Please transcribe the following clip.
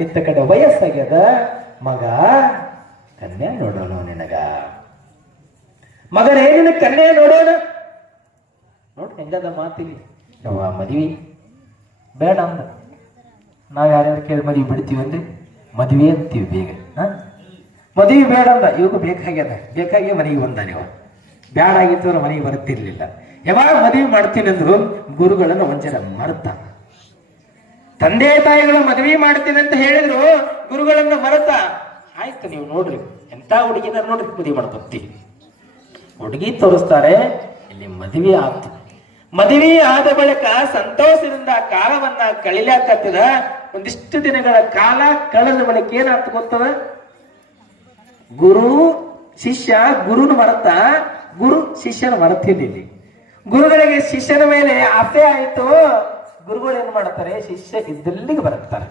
ಇತ್ತ ಕಡೆ ವಯಸ್ಸಾಗ್ಯದ ಮಗ ಕನ್ಯಾ ನೋಡೋಣ ನಿನಗ ಮಗನೇ ನಿನ್ನ ಕನ್ಯಾ ನೋಡೋಣ ನೋಡ್ ಹೆಂಗದ ಮಾತಿಲಿ ನಾವು ಮದ್ವಿ ಬೇಡ ಅಂದ ನಾವ್ ಯಾರ್ಯಾರು ಕೇಳಿ ಮದ್ವಿ ಬಿಡ್ತೀವಿ ಅಂದ್ರೆ ಮದ್ವಿ ಅಂತೀವಿ ಬೇಗ ಮದ್ವಿ ಬೇಡ ಅಂದ ಇವಾಗ ಬೇಕಾಗಿ ಮನೆಗೆ ಬಂದ ನೀವು ಬ್ಯಾಡ ಆಗಿತ್ತು ಅವ್ರ ಮನೆಗೆ ಬರ್ತಿರ್ಲಿಲ್ಲ ಯಾವಾಗ ಮದ್ವಿ ಮಾಡ್ತೀನಿ ಅಂದ್ರು ಗುರುಗಳನ್ನು ಒಂಚರ ಮರ್ತ ತಂದೆ ತಾಯಿಗಳ ಮದ್ವಿ ಮಾಡ್ತೀನಿ ಅಂತ ಹೇಳಿದ್ರು ಗುರುಗಳನ್ನ ಮರೆತ ಆಯ್ತು ನೀವು ನೋಡ್ರಿ ಎಂತ ಹುಡುಗಿನ ನೋಡ್ರಿ ಮದುವೆ ಮಾಡ್ಕೊತಿ ಹುಡುಗಿ ತೋರಿಸ್ತಾರೆ ಇಲ್ಲಿ ಮದುವೆ ಆಯ್ತು ಮದುವೆ ಆದ ಬಳಿಕ ಸಂತೋಷದಿಂದ ಕಾಲವನ್ನ ಕಳಿಲಾಕತ್ತಿದ ಒಂದಿಷ್ಟು ದಿನಗಳ ಕಾಲ ಕಳೆದ ಬಳಿಕ ಏನಾಯ್ತು ಗೊತ್ತದ ಗುರು ಶಿಷ್ಯ ಗುರುನ ಮರೆತ ಗುರು ಶಿಷ್ಯನ ಮರೆತಿರ್ಲಿಲ್ಲ ಗುರುಗಳಿಗೆ ಶಿಷ್ಯನ ಮೇಲೆ ಆಸೆ ಆಯ್ತು ಗುರುಗಳು ಏನ್ ಮಾಡ್ತಾರೆ ಶಿಷ್ಯ ಇದ್ದಲ್ಲಿಗೆ ಬರುತ್ತಾರೆ